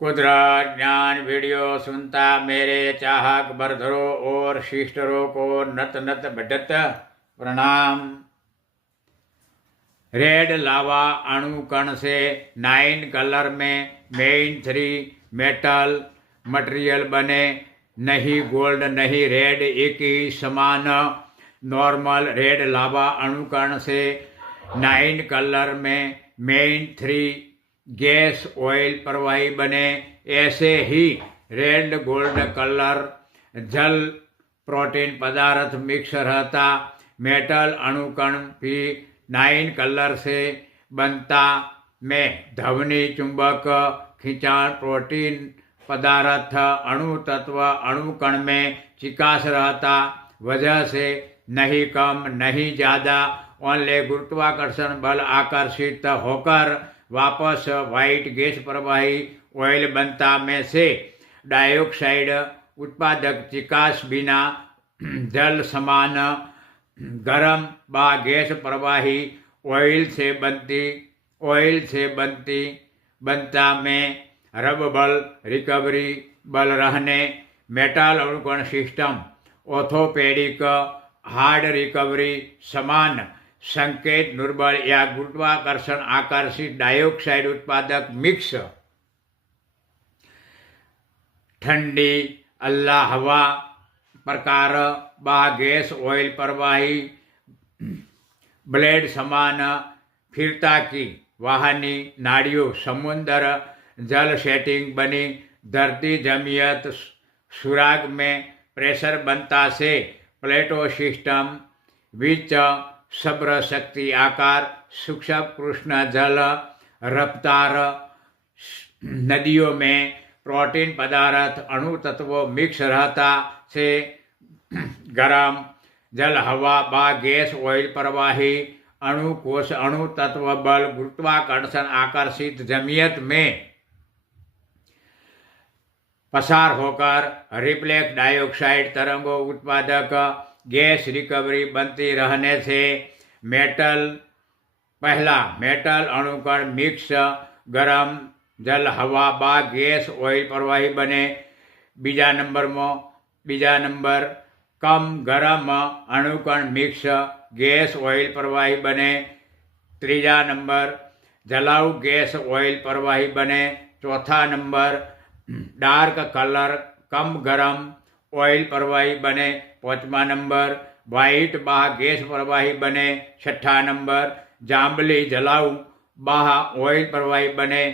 कुदरत ज्ञान वीडियो सुनता मेरे चाहक बरधरों और सिस्टरों को नत नत बढ़त प्रणाम। रेड लावा अणु कण से 9 कलर में मेन 3 मेटल मटेरियल बने, नहीं गोल्ड नहीं रेड, एक ही समान नॉर्मल रेड लावा अणु कण से 9 कलर में मेन 3 गैस ऑयल प्रवाही बने। ऐसे ही रेड गोल्ड कलर जल प्रोटीन पदार्थ मिक्स रहता। मेटल अणुकण भी 9 कलर से बनता में ध्वनि चुंबक खिंचाण प्रोटीन पदार्थ अणु तत्व अणुकण में चिकास रहता। वजह से नहीं कम नहीं ज़्यादा, ओनली गुरुत्वाकर्षण बल आकर्षित होकर वापस व्हाइट गैस प्रवाही ऑयल बनता में से डाइऑक्साइड उत्पादक चिकास बिना जल समान गर्म व गैस प्रवाही ऑयल से बनता में रब बल रिकवरी बल रहने। मेटल अणुकण सिस्टम ऑर्थोपेडिक हार्ड रिकवरी समान संकेत दुर्बल या गुरुत्वाकर्षण आकर्षित डाइऑक्साइड उत्पादक मिक्स ठंडी अल्लाह हवा प्रकार बा गैस ऑयल प्रवाही ब्लेड समान फिरता की वाहनी नाड़ियों समुद्र जल सेटिंग बनी। धरती जमियत सुराग में प्रेशर बनता से प्लेटो सिस्टम विच सब्र शक्ति आकार सूक्ष्म कृष्ण जल रफ्तार नदियों में प्रोटीन पदार्थ अणु तत्वों मिक्स रहता से गरम जल हवा बा गैस ऑयल प्रवाही अणु कोश अणु तत्व बल गुरुत्वाकर्षण आकर्षित जमियत में पसार होकर रिफ्लेक्स डाइऑक्साइड तरंगों उत्पादक गैस रिकवरी बनती रहने से पहला मेटल अणुकण मिक्स गरम जल हवा बा गैस ऑयल प्रवाही बने। बीजा नंबर कम गरम अणुकण मिक्स गैस ऑयल प्रवाही बने। तीजा नंबर जलाऊ गैस ऑयल प्रवाही बने। चौथा नंबर डार्क कलर कम गरम ऑयल प्रवाही बने। 5वां नंबर वाइट बाह गैस प्रवाही बने। 6ठा नंबर जांबली जलाऊ बाह ऑयल प्रवाही बने।